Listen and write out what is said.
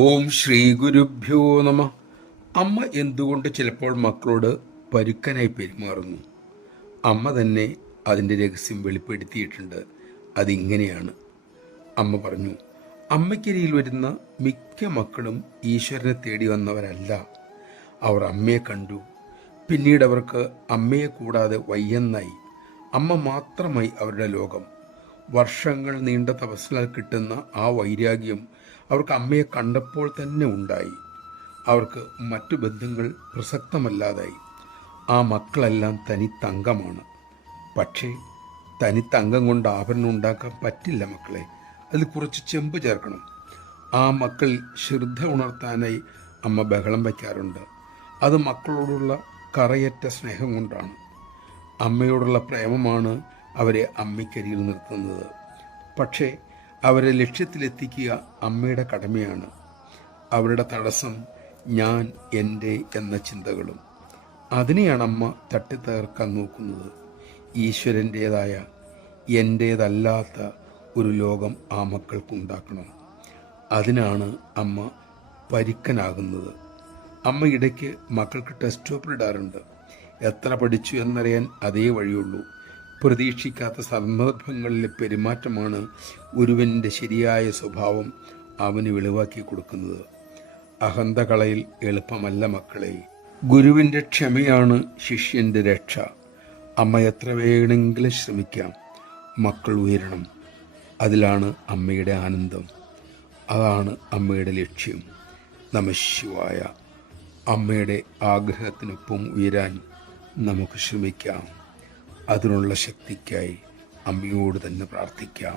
ഓം ശ്രീ ഗുരുഭ്യോ നമ. അമ്മ എന്തുകൊണ്ട് ചിലപ്പോൾ മക്കളോട് പരുക്കനായി പെരുമാറുന്നു? അമ്മ തന്നെ അതിൻ്റെ രഹസ്യം വെളിപ്പെടുത്തിയിട്ടുണ്ട്. അതിങ്ങനെയാണ്. അമ്മ പറഞ്ഞു, അമ്മയ്ക്കരിയിൽ വരുന്ന മിക്ക മക്കളും ഈശ്വരനെ തേടി വന്നവരല്ല. അവർ അമ്മയെ കണ്ടു, പിന്നീട് അവർക്ക് അമ്മയെ കൂടാതെ വയ്യെന്നായി. അമ്മ മാത്രമായി അവരുടെ ലോകം. വർഷങ്ങൾ നീണ്ട തപസ്സിനാൽ കിട്ടുന്ന ആ വൈരാഗ്യം അവർക്ക് അമ്മയെ കണ്ടപ്പോൾ തന്നെ ഉണ്ടായി. അവർക്ക് മറ്റു ബന്ധങ്ങൾ പ്രസക്തമല്ലാതായി. ആ മക്കളെല്ലാം തനിത്തങ്കമാണ്. പക്ഷേ തനിത്തങ്കം കൊണ്ട് ആഭരണം ഉണ്ടാക്കാൻ പറ്റില്ല മക്കളെ. അതിൽ കുറച്ച് ചെമ്പ് ചേർക്കണം. ആ മക്കൾ ശ്രദ്ധ ഉണർത്താനായി അമ്മ ബഹളം വയ്ക്കാറുണ്ട്. അത് മക്കളോടുള്ള കറയറ്റ സ്നേഹം കൊണ്ടാണ്. അമ്മയോടുള്ള പ്രേമമാണ് അവരെ അമ്മയ്ക്കരിയിൽ നിർത്തുന്നത്. പക്ഷേ അവരെ ലക്ഷ്യത്തിലെത്തിക്കുക അമ്മയുടെ കടമയാണ്. അവരുടെ തടസ്സം ഞാൻ, എൻ്റെ എന്ന ചിന്തകളും. അതിനെയാണ് അമ്മ തട്ടിത്തകർക്കാൻ നോക്കുന്നത്. ഈശ്വരൻ്റേതായ, എൻ്റേതല്ലാത്ത ഒരു ലോകം ആ മക്കൾക്കുണ്ടാക്കണം. അതിനാണ് അമ്മ പരുക്കനാകുന്നത്. അമ്മ ഇടയ്ക്ക് മക്കൾക്ക് ടെസ്റ്റ് പേപ്പർ ഇടാറുണ്ട്. എത്ര പഠിച്ചു എന്നറിയാൻ അതേ വഴിയുള്ളൂ. പ്രതീക്ഷിക്കാത്ത സന്ദർഭങ്ങളിലെ പെരുമാറ്റമാണ് ഒരുവൻ്റെ ശരിയായ സ്വഭാവം അവന് വെളിവാക്കി കൊടുക്കുന്നത്. അഹന്ത കളയിൽ എളുപ്പമല്ല മക്കളെ. ഗുരുവിൻ്റെ ക്ഷമയാണ് ശിഷ്യൻ്റെ രക്ഷ. അമ്മ എത്ര വേണമെങ്കിലും ശ്രമിക്കാം, മക്കൾ ഉയരണം. അതിലാണ് അമ്മയുടെ ആനന്ദം. അതാണ് അമ്മയുടെ ലക്ഷ്യം. നമഃശിവായ. അമ്മയുടെ ആഗ്രഹത്തിനൊപ്പം ഉയരാൻ നമുക്ക് ശ്രമിക്കാം. അതിനുള്ള ശക്തിക്കായി അമ്മയോട് തന്നെ പ്രാർത്ഥിക്കാം.